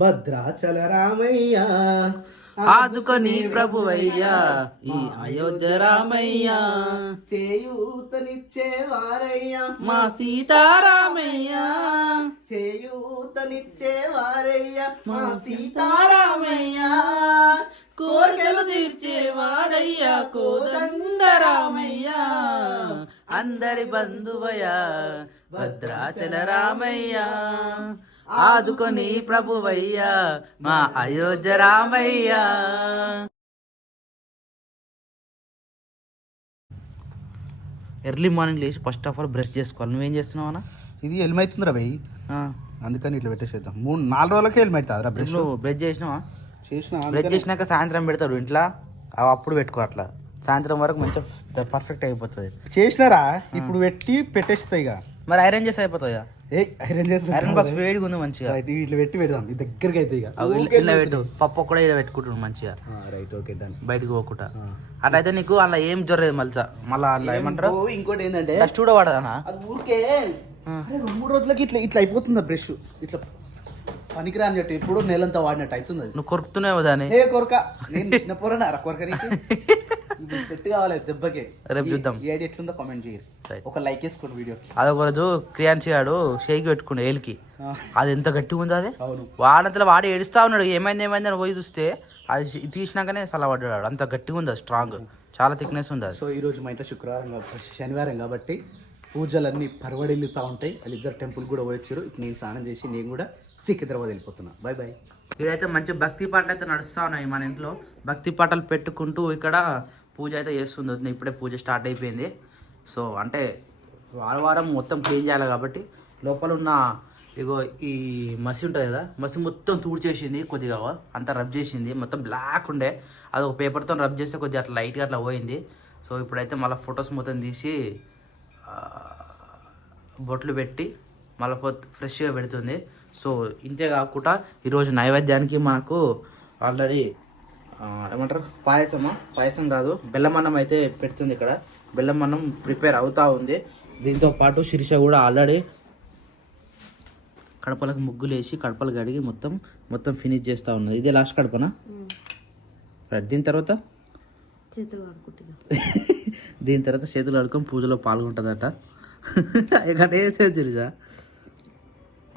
భద్రాచల రామయ్య ఆదుకొని ప్రభువయ్యా ఈ అయోధ్య రామయ్య చేయూతనిచ్చేవారయ్యా మా సీతారామయ్య చేయూతనిచ్చేవారయ్యా మా సీతారామయ్య కోరికలు తీర్చేవాడయ్యా కోదండ రామయ్య అందరి బంధువయ్యా భద్రాచల రామయ్య ఆదుకొని ప్రభువయ్యా మా అయోధ్య రామయ్య. ఎర్లీ మార్నింగ్ లేచి ఫస్ట్ ఆఫ్ ఆల్ బ్రష్ చేసుకోవాలి. నువ్వేం చేస్తున్నావు అన్న? ఇది ఎలిమైతుందిరా భయ్, అందుకని ఇట్లా పెట్టేసేద్దాం. 3-4 రోజులకే ఎలిమైతుందిరా బ్రష్. బ్రష్ చేసినావా? చేసిన. బ్రష్ చేసినాక సాయంత్రం పెడతాడు ఇంట్లో, అప్పుడు పెట్టుకో. అట్లా సాయంత్రం వరకు మంచిగా పర్ఫెక్ట్ అయిపోతుంది. చేసినారా? ఇప్పుడు పెట్టి పెట్టేస్తాయి. ఇక మరి ఐరన్ చేసి అయిపోతుందా? ఐరన్ చేస్తా. ఐరన్ బాక్స్ వేడిగా ఉంది మంచిగా, ఇట్లా పెట్టి పెడదాం. ఇది దగ్గరకి అయితే ఇక ఇలా పెట్టు. పప్పు కూడా ఇలా పెట్టుకుంటున్నాడు మంచిగా. Right, okay done. బయటకు పోకుండా అట్లయితే నీకు అలా ఏం జ్వరం మళ్ళీ అలా ఏమంటారు. ఇంకోటి ఏంటంటే డస్ట్ కూడా పడదా? అది ఊరికే 2-3 రోజులకి ఇట్లా ఇట్లా అయిపోతుంది బ్రష్. ఇట్లా పనికిరా అని చెప్పి ఎప్పుడు నెలంతా వాడినట్టు అవుతుంది. అది నువ్వు కొరుకుతున్నావు దాన్ని. ఏ కొరక, నేను చిన్న పోరనా కొరక నీకు సెట్ కావాలి దెబ్బకే. రేపు చూద్దాం. ఈ ఐడియా ఎట్లుందో కామెంట్ చేయరు, ఒక లైక్ వేసుకోండి వీడియో. అదొక రోజు క్రియాన్సీ గాడు షేక్ పెట్టుకుండే ఏలికి, అది ఎంత గట్టిగా ఉంది అది. అవును, వాడంతలో వాడు ఏడుస్తా ఉన్నాడు, ఏమైంది ఏమైంది అని పోయి చూస్తే అది తీసినాకనే సలవాడ్డాడు. అంత గట్టిగా ఉంది అది, స్ట్రాంగ్, చాలా థిక్నెస్ ఉంది అది. సో ఈ రోజు మా ఇంట్లో శనివారం కాబట్టి పూజలన్నీ పరవడిల్లుతూ ఉంటాయి. వాళ్ళిద్దరు టెంపుల్ కూడా వచ్చారు. ఇప్పుడు నేను స్నానం చేసి నేను కూడా సికింద్రాబాద్ వెళ్ళిపోతున్నా. Bye bye. ఇదైతే మంచి భక్తి పాటలు అయితే నడుస్తూ ఉన్నాయి మన ఇంట్లో. భక్తి పాటలు పెట్టుకుంటూ ఇక్కడ పూజ అయితే చేస్తుంది. ఇప్పుడే పూజ స్టార్ట్ అయిపోయింది. సో అంటే వారం మొత్తం క్లీన్ చేయాలి కాబట్టి లోపల ఉన్న ఇగో ఈ మసి ఉంటుంది కదా, మసి మొత్తం తుడిచేసింది. కొద్దిగా అంతా రబ్ చేసింది, మొత్తం బ్లాక్ ఉండే. అది ఒక పేపర్తో రబ్ చేస్తే కొద్దిగా అట్లా లైట్గా అట్లా పోయింది. సో ఇప్పుడైతే మళ్ళీ ఫొటోస్ మొత్తం తీసి బొట్లు పెట్టి మళ్ళీ ఫ్రెష్గా పెడుతుంది. సో ఇంతే కాకుండా ఈరోజు నైవేద్యానికి మనకు ఆల్రెడీ ఏమంటారు పాయసం కాదు బెల్లమన్నం అయితే పెడుతుంది. ఇక్కడ బెల్లమన్నం ప్రిపేర్ అవుతూ ఉంది. దీంతో పాటు శిరీష కూడా ఆల్రెడీ కడపలకు ముగ్గులు వేసి కడపలు కడిగి మొత్తం ఫినిష్ చేస్తూ ఉన్నది. ఇదే లాస్ట్ కడపనా? దీని తర్వాత చేతులు కడుక్కొని పూజలో పాల్గొంటుందట. శిరీష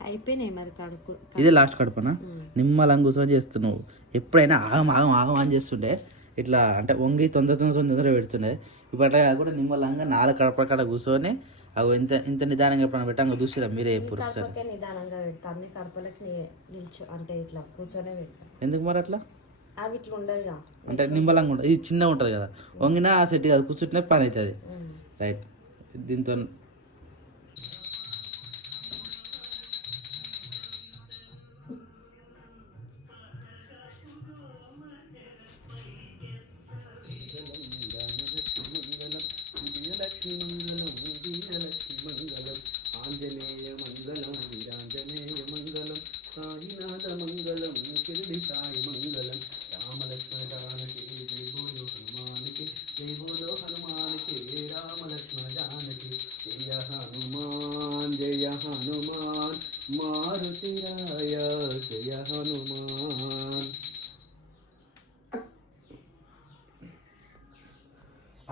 అయిపోయినాయి మరి కడుపు. ఇదే లాస్ట్ కడపనా? నిమ్మలంగా కూర్చొని చేస్తున్నావు. ఎప్పుడైనా ఆగం ఆన్ చేస్తుండే ఇట్లా, అంటే వంగి తొందర పెడుతుండే. ఇప్పుడు అట్లా కాకుండా నిమ్మలంగా 4 కడపల కాడ కూర్చొని అవి ఇంత నిదానంగా ఎప్పుడైనా పెట్టాక చూసిరా మీరే ఎప్పుడు ఒకసారి. నిదానంగా పెడతాను కడపలకి అంటే ఇట్లా కూర్చొనే పెడతాను. ఎందుకు మరి అట్లా? అవి ఇట్లా ఉండదుగా, అంటే నిమ్మలంగా ఉంటుంది. ఇది చిన్నగా ఉంటుంది కదా, వంగినా సెట్ కాదు, కూర్చుంటే పని అవుతుంది. రైట్. దీంతో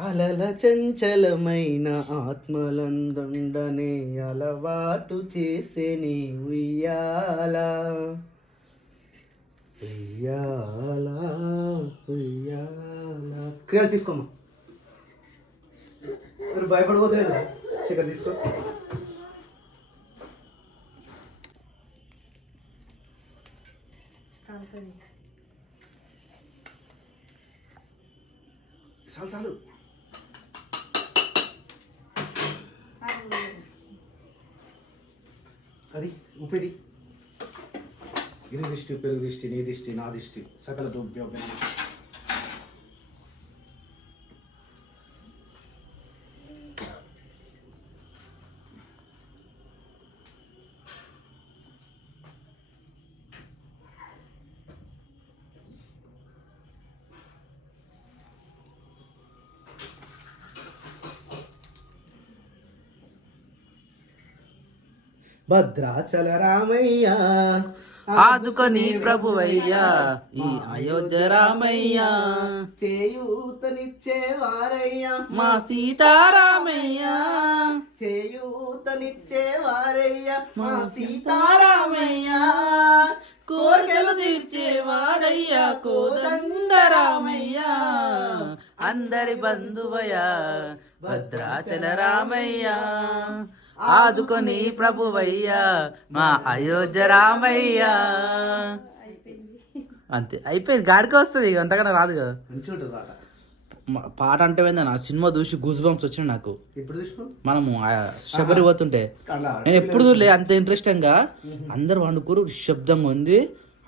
అలల చంచలమైన ఆత్మలందుండనే అలవాటు చేసే నీ ఉయ్యాల క్రియాలు తీసుకోమ్మా. మీరు భయపడిపోతే చికెన్ తీసుకో. చాలు అది ఉప్పేది. గిరి దిష్టి, పెరుగు దిష్టి, నీ దిష్టి, నా దిష్టి, సకల దోభ్యోభ్యం. భద్రాచల రామయ్య ఆదుకొని ప్రభువయ్యా ఈ అయోధ్య రామయ్య, చేయూతనిచ్చేవారయ్యా మా సీతారామయ్య, చేయూతనిచ్చేవారయ్యా మా సీతారామయ్య, కోరికలు తీర్చేవాడయ్యా కోదండరామయ్య, అందరి బంధువయ్యా భద్రాచల రామయ్య, ఆదుకొని ప్రభువయ్యా మా అయోధ్య రామయ్య. అంతే అయిపోయింది, గాడికి వస్తుంది ఇక అంతకన్నా రాదు కదా. మంచిగా ఉంటుంది పాట. పాట అంటే నా సినిమా చూసి గూస్ బంప్స్ వచ్చింది నాకు. ఇప్పుడు చూసుకో మనము శబరి పోతుంటే నేను ఎప్పుడు చూడలే అంత ఇంట్రెస్టింగ్ గా. అందరు వండుకోరు శబ్దంగా ఉంది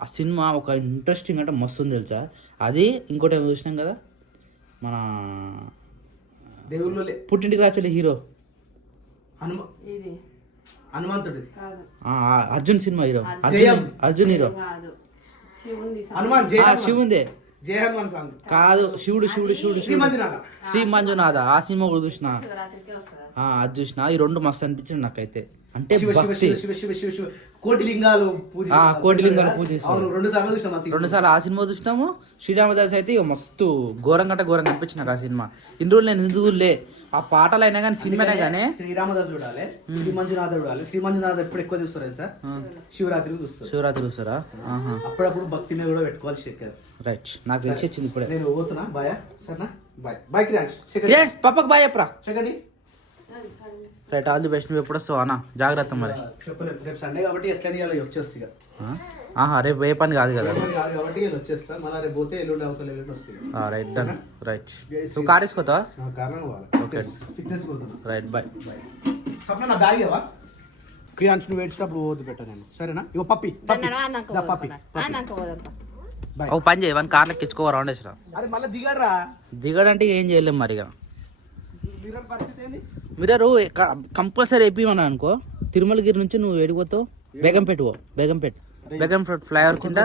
ఆ సినిమా. ఒక ఇంట్రెస్టింగ్ అంటే మస్తు ఉంది తెలుసా. అది ఇంకోటి ఏమో చూసినాం కదా, మన దేవుళ్ళు పుట్టింటికి రాచలే హీరో హనుమంతుడిది అర్జున్ సినిమా హీరో, అర్జున్ హీరో హనుమాన్ శివుందే జయ హనుమాన్ సాంగ్ కాదు, శివుడు శివుడు శివుడు శ్రీ మంజునాథ. శ్రీ మంజునాథ ఆ సినిమా కూడా చూసిన. అది చూసిన. ఈ రెండు మస్తు అనిపించింది నాకైతే. అంటే శివ శివ భక్తి. శివ శివ శివ శివ శివ కోటిలింగాలు పూజ కోటిలింగాలు పూజ చేస్తారు. అవును, 2 సార్లు చూసాం ఆ సినిమా. 2 సార్లు ఆ సినిమా చూసినాము. శ్రీరామదాస్ అయితే ఇక మస్తు ఘోరంగా అంటే ఘోరంగా అనిపించింది నాకు ఆ సినిమా. ఇన్ని రోజులు నేను ఎందుకులే ఆ పాటలు అయినా కానీ సినిమానే కానీ శ్రీరామదాస్ చూడాలి, శ్రీ మంజునాథ చూడాలి. శ్రీ మంజునాథ ఎప్పుడు ఎక్కువ చూస్తారు తెలుసా? శివరాత్రికి చూస్తారు. శివరాత్రి చూస్తారా? అప్పుడప్పుడు భక్తి మీద కూడా పెట్టుకోవాలి శేఖర్. రైట్, నాకు తెలిసి వచ్చింది ఇప్పుడే. నేను పోతున్నా, బాయ్ సరేనా? బాయ్ బాయ్ క్రియాన్స్ పప్పకు బాయ్ చెప్పరా. చెప్పండి. Right, all the best. నువ్వు ఎప్పుడు వస్తావు అన్న? జాగ్రత్త మరి. చెప్పలేదు, రేపు సండే కాబట్టి ఎట్లా వచ్చేస్తా ఇక. రేపు ఏ పని కాదు కదా. కాదు కాబట్టి నేను వచ్చేస్తా. మళ్ళీ రేపు పోతే ఎల్లుండి అవతల ఎల్లుండి వస్తుంది. Right, done. రైట్, నువ్వు కార్ వేసుకోతావా? కారణం ఓకే, ఫిట్నెస్ పోతున్నా. Right, bye. స్వప్న నా బ్యాగ్ ఇవ్వవా? క్రియాన్స్ నువ్వు ఏడ్చేటప్పుడు పోవద్దు పెట్టా నేను, సరేనా? ఇగో పప్పి పప్పి ఓ పని చేయి, వన్ కార్లో ఎక్కించుకో రౌండ్ వేసిరా. అరే మళ్ళీ దిగాడరా. దిగడంటే ఏం చేయలేము మరి. ఇక మిర్రర్ పరిస్థితి ఏంది? మిర్రర్ కంపల్సరీ వేపిమన్నా అనుకో. తిరుమలగిరి నుంచి నువ్వు ఏడిపోతావు, బేగంపేట బేగంపేట ఫ్లైఓవర్ కింద.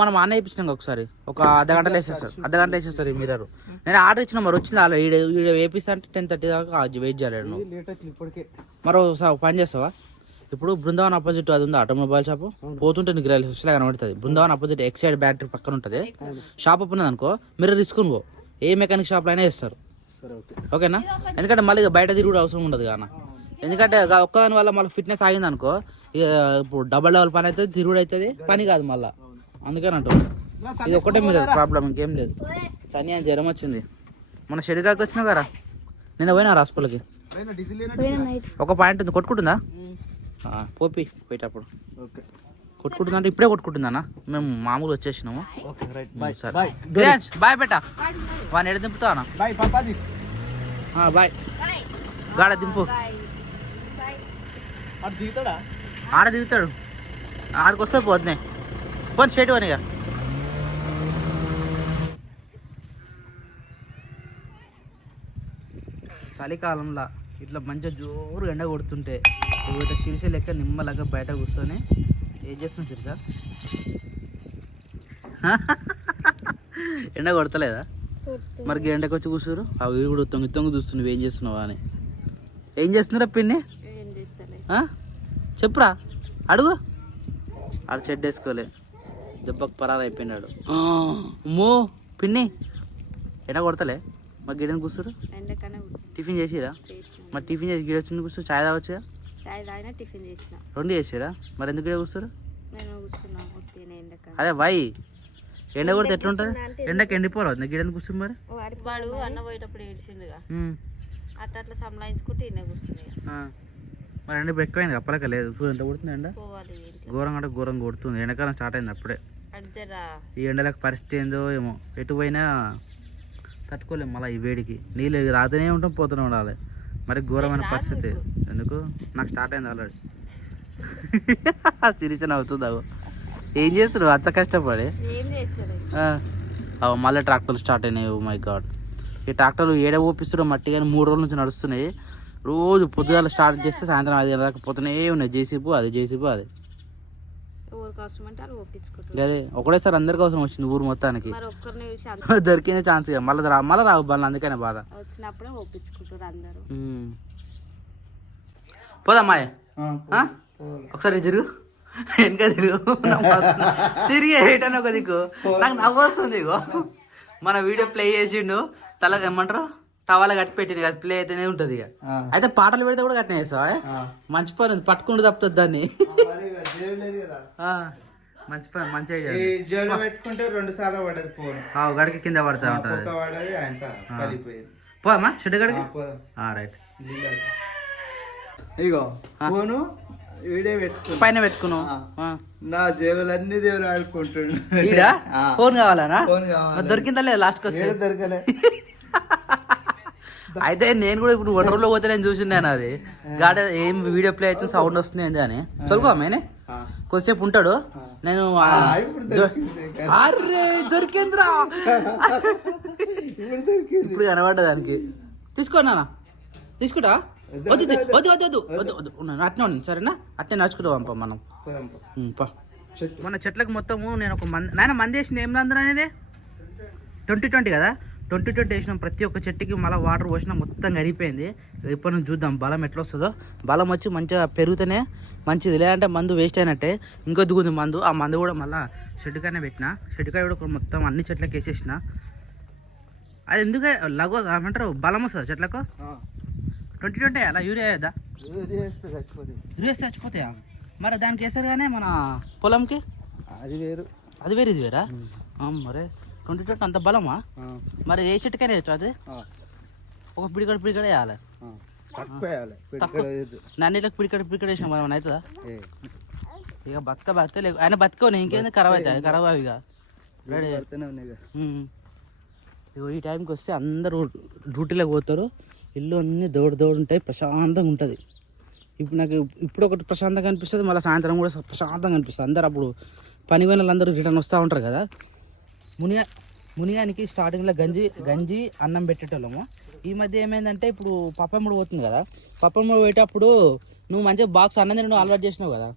మనం ఆన్ వేయించినాం ఒకసారి. ఒక అర్ధగంటలో వేసేస్తారు ఈ మిర్రర్. నేను ఆర్డర్ ఇచ్చిన మరి వచ్చింది. అలా ఈడ వేపిస్తా అంటే 10:30 దాకా వెయిట్ చేయలేడు నువ్వు. మరో పని చేస్తావా? ఇప్పుడు బృందావన్ ఆపోజిట్ అది ఉంది ఆటోమొబైల్ షాప్. పోతుంటే నీకు రైల్వే కనబడుతుంది. బృందావన్ ఆపోజిట్ ఎక్సైడ్ బ్యాటరీ పక్కన ఉంటుంది. షాప్ ఓపెన్ అనుకో, మిర్రర్ తీసుకుని పో. ఏ మెకానిక్ షాప్లో అయినా ఇస్తారు. ఓకేనా? ఎందుకంటే మళ్ళీ బయట తిరుగుడు అవసరం ఉండదు కానీ. ఎందుకంటే ఒక్కదాని వల్ల మళ్ళీ ఫిట్నెస్ ఆగింది అనుకో, ఇప్పుడు డబల్ పని అవుతుంది, తిరుగుడు అవుతుంది, పని కాదు మళ్ళీ. అందుకని అంటావు. ఇది ఒకటే మీరు ప్రాబ్లం, ఇంకేం లేదు. సని అని జ్వరం వచ్చింది. మన షెడ్యూల్కి వచ్చినా కదా, నేను పోయినా హాస్పిటల్కి. ఒక పాయింట్ ఉంది, కొట్టుకుంటుందా? పోపి పోయేటప్పుడు కొట్టుకుంటుందా అంటే ఇప్పుడే కొట్టుకుంటుందన్నా. మేము మామూలు వచ్చేసినాము. సరే బాయ్ బెట్టా. వాడిని ఎడ దింపుతావు అన్న? బాయ్. గాడ దింపు. ఆడ దిగుతాడు. ఆడికి వస్తే పోతున్నాయి. పోనీ స్ట్రైట్ పోనీగా. చలికాలంలో ఇట్లా మంచిగా జోరు ఎండ కొడుతుంటే ఇట్లా శిరిష లెక్క నిమ్మలాగా బయట కూర్చొని ఏం చేస్తున్నావు శిరిష? ఎండ కొడతలేదా మరి? ఎండకు వచ్చి కూర్చోరు. అవి కూడా తొంగి తొంగి చూస్తున్నావు, ఏం చేస్తున్నావా అని. ఏం చేస్తున్నారా పిన్ని? చెప్పురా, అడుగు. ఆడ షెడ్ వేసుకోలే, దెబ్బకు పరాదు అయిపోయినాడు. అమ్మో పిన్ని, ఎండ కొడతలే మరి గిడని కూర్చోరు? టిఫిన్ చేసిరా? మరి టిఫిన్ చేసి గిడ వచ్చింది కూర్చో. చాయ్ తాగొచ్చుగా? రెండు చేసిరా? మరి ఎందుకు గిడ కూర్చోరు? అరే వై, ఎండ కొడితే ఎట్లుంటుంది? ఎండకి ఎండిపోవాలి గిడని కూర్చుని. మరి వాడు అన్న పోయేటప్పుడు ఏడ్చిండుగా, అట్లా అట్లా సంలాయించుకుంటే ఈయన కూర్చున్నాయి. మరి ఎండ ఎక్కువైంది, అప్పలక లేదు. ఎంత కొడుతుంది ఎండ? ఘోరంగా అంటే ఘోరంగా కొడుతుంది. ఎండాకాలం స్టార్ట్ అయింది అప్పుడే. ఈ ఎండలకు పరిస్థితి ఏందో ఏమో, ఎటు పోయినా తట్టుకోలేము. మళ్ళీ ఈ వేడికి నీళ్ళు రాతూనే ఉంటాం, పోతూనే ఉండాలి. మరి ఘోరమైన పరిస్థితి. ఎందుకు? నాకు స్టార్ట్ అయింది ఆల్రెడీ. సిరిచన అవుతుంది. ఏం చేస్తారు అంత కష్టపడి? మళ్ళీ ట్రాక్టర్లు స్టార్ట్ అయినాయి. ఓ మై గాడ్, ఈ ట్రాక్టర్లు ఏడ ఓపిస్తారు మట్టి కానీ 3 రోజుల నుంచి నడుస్తున్నాయి. రోజు పొద్దుగాల స్టార్ట్ చేస్తే సాయంత్రం 5 గంటల దాకా పోతూనే ఉన్నాయి. జేసీబీ అది అదే. ఒకటేసారి అందరికి అవసరం వచ్చింది ఊరు మొత్తానికి. దొరికిన ఛాన్స్ మళ్ళీ రావు బండ్లు, అందుకనే బాధ. పోదమ్మా ఒకసారి తిరుగు. వెనక తిరుగు తిరిగి ఏటని ఒక దిక్కు నాకు నవ్వు వస్తుంది ఇగో మన వీడియో ప్లే చేసిండు తల ఏమంటారు టవాల కట్టి పెట్టింది కదా ప్లే అయితేనే ఉంటుంది ఇక అయితే పాటలు పెడితే కూడా కట్టిన వేస్తావా మంచి పని ఉంది పట్టుకుంటూ తప్పుతుంది దాన్ని మంచి పని మంచిగా పెట్టుకుంటే 2 సార్లు పడదు ఫోన్ గడికి కింద పడతా ఉంటుంది పోమ్మా షెడ్ గడికి రైట్ ఇగో ఫోను వీడియో పెట్టుకున్నా పైన పెట్టుకున్నావు నా జేబులన్నీ దేవులు ఆడుకుంటుండు ఫోన్ కావాలనా ఫోన్ కావాలి దొరికిందా లేదా లాస్ట్కి వస్తే దొరకలే అయితే నేను కూడా ఇప్పుడు వనరులో పోతే నేను చూసిందాను అది గాడ ఏం వీడియో ప్లే అయితే సౌండ్ వస్తుంది ఏంది అని చదువుకో మేనే కొద్దిసేపు ఉంటాడు నేను అరే దొరికిందిరా ఇప్పుడు కనబడ్డా దానికి తీసుకో నాన్న తీసుకుంటా వద్దు వద్దు వద్దు వద్దు వద్దు వద్దు అట్నే ఉంది సరేనా అట్నే నడుచుకుంటూ పంప మనం మన చెట్లకు మొత్తము నేను ఒక మంది వేసింది ఏం నందున అనేది 2020 కదా 2020 వేసినాం ప్రతి ఒక్క చెట్టుకి మళ్ళీ వాటర్ పోసినా మొత్తం కరిగిపోయింది ఇప్పటి నుంచి చూద్దాం బలం ఎట్లా వస్తుందో బలం వచ్చి మంచిగా పెరుగుతూనే మంచిది లేదంటే మందు వేస్ట్ అయినట్టే ఇంకో దిగుంది మందు ఆ మందు కూడా మళ్ళీ షెడ్డుకానే పెట్టిన షెడ్డుకాయ కూడా మొత్తం అన్ని చెట్లకి వేసేసిన అది ఎందుకు లఘు ఏమంటారు బలం వస్తుంది చెట్లకు 2020 అలా యూరియా వేద్దా యూరియా చచ్చిపోతాయా మరి దానికి వేస్తారు కానీ మన పొలంకి అది వేరు ఇది వేరా మరే 2020 అంత బలమా మరి ఏ చెట్టుకైనా వేయచ్చు అది ఒక పిడికడ వేయాలి నన్నిళ్ళకి పిడికడ వేసిన మనం అవుతుందా ఇక బతక లేవు ఆయన బతకవు ఇంకేంది ఖరాబ్ అవుతాయి ఖరాబ్ అవి ఇక ఇగో ఈ టైంకి వస్తే అందరూ డ్యూటీలోకి పోతారు ఇల్లు అన్నీ దౌడు ఉంటాయి ప్రశాంతంగా ఉంటుంది ఇప్పుడు నాకు ఇప్పుడు ఒకటి ప్రశాంతంగా అనిపిస్తుంది మళ్ళీ సాయంత్రం కూడా ప్రశాంతంగా అనిపిస్తుంది అందరు అప్పుడు పని పోయిన వాళ్ళందరూ రిటర్న్ వస్తూ ఉంటారు కదా మునిగానికి స్టార్టింగ్లో గంజి అన్నం పెట్టేటోళ్ళము ఈ మధ్య ఏమైందంటే ఇప్పుడు పప్పమ్మడు పోతుంది కదా పప్పమ్మడు పోయేటప్పుడు నువ్వు మంచిగా బాక్స్ అన్నం తింటు అలవాటు చేసినావు కదా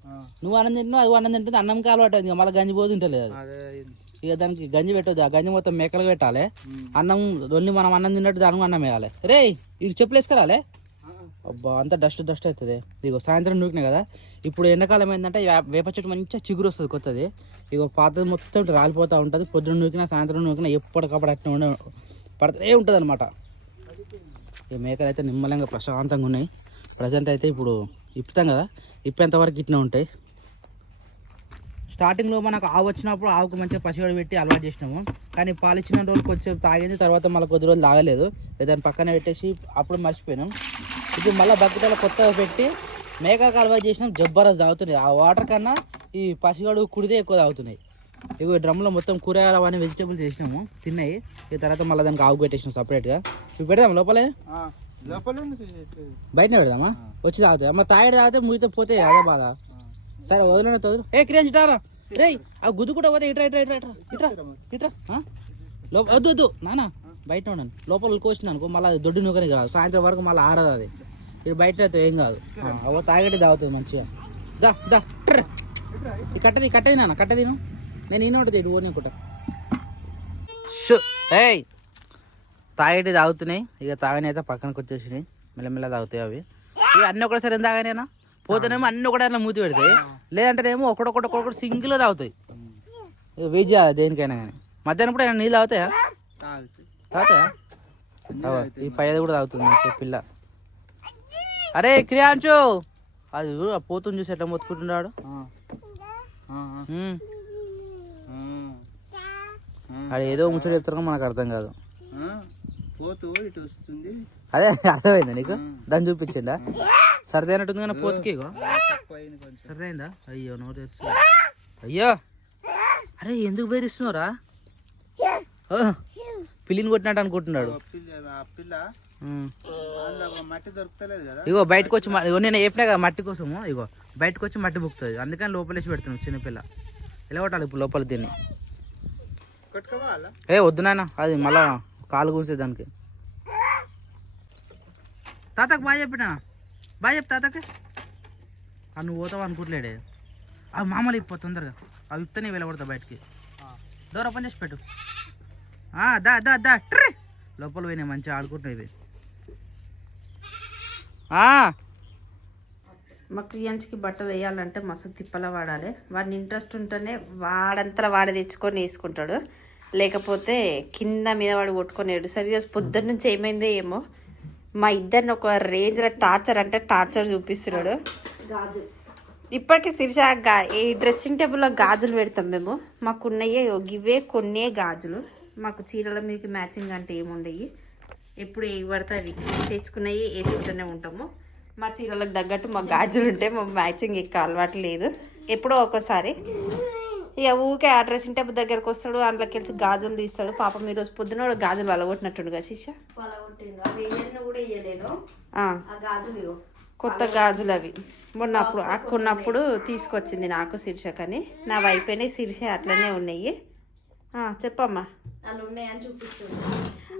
నువ్వు అన్నం తింటున్నావు అది అన్నం తింటుంది అన్నంకి అలవాటు అయింది మళ్ళీ గంజి పోతుంటలేదు అది ఇక దానికి గంజి పెట్టొద్దు ఆ గంజి మొత్తం మేకలు పెట్టాలి అన్నం ఓన్లీ మనం అన్నం తిన్నట్టు దానికి అన్నం వేయాలి రే ఇది చెప్పులు వేసుకురాలే అబ్బా అంతా డస్ట్ అవుతుంది ఇగో సాయంత్రం నూకినాయి కదా ఇప్పుడు ఎండాకాలం ఏంటంటే వేప చెట్టు మంచిగా చిగురు వస్తుంది కొత్తది ఇగో పాతది మొత్తం రాలిపోతూ ఉంటుంది పొద్దున్న నూకినా సాయంత్రం నూకినా ఎప్పటికప్పుడు అట్లా పడుతూనే ఉంటుంది అనమాట ఈ మేకలు అయితే నిమ్మలంగా ప్రశాంతంగా ఉన్నాయి ప్రజెంట్ అయితే ఇప్పుడు ఇప్పుతాం కదా ఇప్పేంతవరకు ఇట్లా ఉంటాయి స్టార్టింగ్లో మనకు ఆవు వచ్చినప్పుడు ఆవుకు మంచిగా పసిగడ పెట్టి అలవాటు చేసినాము కానీ పాలు ఇచ్చిన రోజులు కొద్దిసేపు తాగింది తర్వాత మళ్ళీ కొద్ది రోజులు తాగలేదు దాన్ని పక్కన పెట్టేసి అప్పుడు మర్చిపోయినాం ఇప్పుడు మళ్ళీ బకెట్లో కొత్తగా పెట్టి మేకకు అలవాటు చేసినాం జబ్బరస్ తాగుతున్నాయి ఆ వాటర్ కన్నా ఈ పసిగడు కుడితే ఎక్కువ తాగుతున్నాయి ఇక డ్రమ్లో మొత్తం కూరగాయలు అవన్నీ వెజిటేబుల్స్ చేసినాము తిన్నాయి ఇక తర్వాత మళ్ళీ దానికి ఆవు పెట్టేసినాం సపరేట్గా ఇప్పుడు పెడదాం లోపలే బయటనే పెడదామా వచ్చి తాగుతాయి అమ్మ తాగడి తాగితే ముగితే పోతే అదే బాధ సరే వదిలేనే తోదు క్రియాన్స్ ఇటారా రే ఆ గుద్దు కూడా పోతే ఇట్రా వద్దు నాన్న బయట ఉన్నాను లోపల కోసిన అనుకో మళ్ళీ దొడ్డు నూకని కాదు సాయంత్రం వరకు మళ్ళీ ఆరదు అది ఇది బయట అయితే ఏం కాదు అవ తాగటి తాగుతుంది మంచిగా దా ఈ కట్టది నాన్న కట్టదిను నేను ఈయన ఉంటుంది ఇటు ఓని ఒకట ఏయ్ తాగటి తాగుతున్నాయి ఇక తాగనైతే పక్కనకి వచ్చేసినాయి మెల్లమెల్ల తాగుతాయి అవి ఇవి అన్నీ ఒకటేసారి ఏం తాగానేనా పోతేనేమో అన్నీ ఒకటే అట్లా మూతి పెడతాయి లేదంటేనేమో ఒకటి సింగిల్గా తాగుతాయి వెయిట్ చేయాలి దేనికైనా కానీ మధ్యాహ్నం కూడా నీళ్ళు తాగుతాయా ఈ పైది కూడా తాగుతుంది మంచి పిల్ల అరే క్రియాంచు అది పోతుని చూసి ఎట్లా మొత్తుకుంటున్నాడు అది ఏదో ముచ్చట చెప్తారో మనకు అర్థం కాదు అదే అర్థమైందా నీకు దాన్ని చూపించిందా సర్ది అయినట్టుంది కానీ పోతుకి సర్దైందా అయ్యో నోరు అయ్యో అరే ఎందుకు బెదిరిస్తున్నారా పిల్లిని కొట్టినట్టు అనుకుంటున్నాడు ఇగో బయటకు వచ్చి నేను చెప్పినా కదా మట్టి కోసము ఇగో బయటకు వచ్చి మట్టి బుక్కుతుంది అందుకని లోపలేసి పెడుతున్నాను చిన్నపిల్ల ఎలా కొట్టాలి ఇప్పుడు లోపల దీన్ని వద్దు నాయన అది మళ్ళా కాలు కూసేది దానికి తాతకు బాగా చెప్పినా బాగా చెప్పు తాతకి నువ్వు పోతావు అనుకోవట్లేడే అవి మామూలు ఇప్పో తొందరగా అవి ఇస్తేనే వెళ్ళకూడతా బయటికి డోర్ ఓపెన్ చేసి పెట్టు దా లోపల పోయినాయి మంచిగా ఆడుకుంటున్నాయి ఇవి మా క్రియాన్స్కి బట్టలు వేయాలంటే మస్తు తిప్పలా వాడాలి. వాడిని ఇంట్రెస్ట్ ఉంటేనే వాడంతలా వాడే తెచ్చుకొని వేసుకుంటాడు, లేకపోతే కింద మీద వాడు కొట్టుకొని సరిగా పొద్దున్న నుంచి ఏమైందో ఏమో మా ఇద్దరిని ఒక రేంజ్లో టార్చర్ అంటే టార్చర్ చూపిస్తున్నాడు. గాజు ఇప్పటికీ శిరీష ఈ డ్రెస్సింగ్ టేబుల్లో గాజులు పెడతాం మేము. మాకున్నయే ఇవే కొన్నే గాజులు. మాకు చీరల మీదకి మ్యాచింగ్ అంటే ఏముండయి. ఎప్పుడు ఏ పడితే అవి తెచ్చుకున్నవి వేసుకుంటూనే ఉంటాము. మా చీరలకు తగ్గట్టు మా గాజులు ఉంటే మా మ్యాచింగ్ ఎక్కువ అలవాటు లేదు. ఎప్పుడో ఒక్కోసారి ఇక ఊకే ఆ డ్రెస్సింగ్ టేబుల్ దగ్గరకు వస్తాడు, అందులోకి వెళ్ళి గాజులు తీస్తాడు. పాపం ఈరోజు పొద్దున గాజులు అలగొట్టినట్టుండు కదా శిరీష. పలగొట్టిండు. అవి వేయను కూడా ఇయ్యలేను. ఆ గాజులు కొత్త గాజులు అవి మొన్నప్పుడు అక్కున్నప్పుడు తీసుకొచ్చింది నాకు శిరీష. కానీ నావి అయిపోయినాయి, శిరీష అట్లనే ఉన్నాయి. చెప్పమ్మా. అలా ఉన్నాయని చూపిస్తుంది.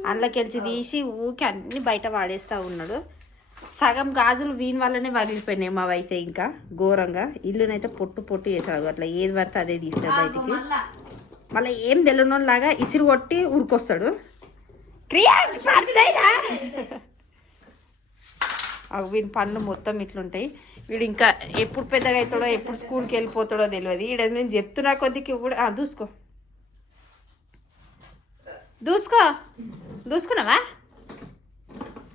అందులోకెళ్ళి తీసి ఊకి అన్ని బయట వాడేస్తూ ఉన్నాడు. సగం గాజులు వీని వల్లనే పగిలిపోయినాయి మావైతే. ఇంకా ఘోరంగా ఇల్లునైతే పొట్టు పొట్టు చేసాడు. అట్లా ఏది పడితే అదే తీస్తాడు బయటికి. మళ్ళీ ఏం తెలియనోళ్ళలాగా ఇసురు కొట్టి ఊరికొస్తాడు. వీని పనులు మొత్తం ఇట్లుంటాయి. వీడు ఇంకా ఎప్పుడు పెద్దగా అవుతాడో ఎప్పుడు స్కూల్కి వెళ్ళిపోతాడో తెలియదు. వీడు నేను చెప్తున్నా కొద్దికి కూడా దూసుకున్నావా?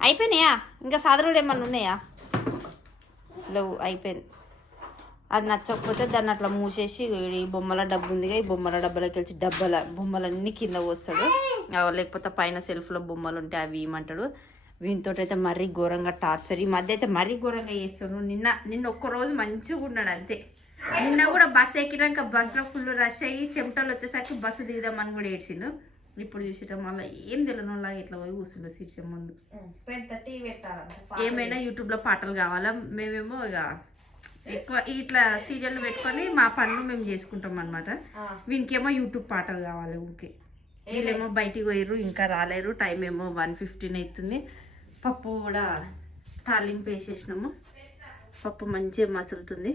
అయిపోయినాయా? ఇంకా సాదరుడు ఏమన్నా ఉన్నాయా? లేవు, అయిపోయింది. అది నచ్చకపోతే దాన్ని అట్లా మూసేసి ఈ బొమ్మల డబ్బు ఉందిగా, ఈ బొమ్మల డబ్బాలోకి వెళ్ళి బొమ్మలన్నీ కింద పోస్తాడు. లేకపోతే పైన సెల్ఫ్లో బొమ్మలు ఉంటే అవి ఇవ్వమంటాడు. వీనితో అయితే మరీ ఘోరంగా టార్చర్. ఈ మధ్య అయితే మరీ ఘోరంగా చేస్తాడు. నిన్న ఒక్కరోజు మంచిగా ఉన్నాడు అంతే. నిన్న కూడా బస్సు ఎక్కినాక బస్సులో ఫుల్ రష్ అయ్యి చెమటలు వచ్చేసరికి బస్సు దిగుదామని కూడా ఏడ్చిండు. ఇప్పుడు చూసేటం వల్ల ఏం తెలియనులాగా ఇట్లా పోయి కూర్చుండు శీర్ష ముందు. ఏమైనా యూట్యూబ్లో పాటలు కావాలా, మేమేమో ఇక ఎక్కువ ఇట్లా సీరియల్ పెట్టుకొని మా పనులు మేము చేసుకుంటాం అనమాట. వీనికేమో యూట్యూబ్ పాటలు కావాలి ఊకే. వీళ్ళేమో బయటికి పోయారు, ఇంకా రాలేరు. టైం ఏమో 1:15 అవుతుంది. పప్పు కూడా తాలింపు వేసేసినాము. పప్పు మంచిగా మసులుతుంది.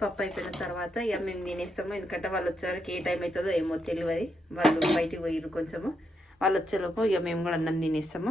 పప్పు అయిపోయిన తర్వాత ఇక మేము తినేస్తాము. ఎందుకంటే వాళ్ళు వచ్చేవరకు ఏ టైం అవుతుందో ఏమో తెలియదు. వాళ్ళు బయటికి పోయారు కొంచెము. వాళ్ళు వచ్చేలోపు ఇక మేము కూడా అన్నం తినేస్తాము.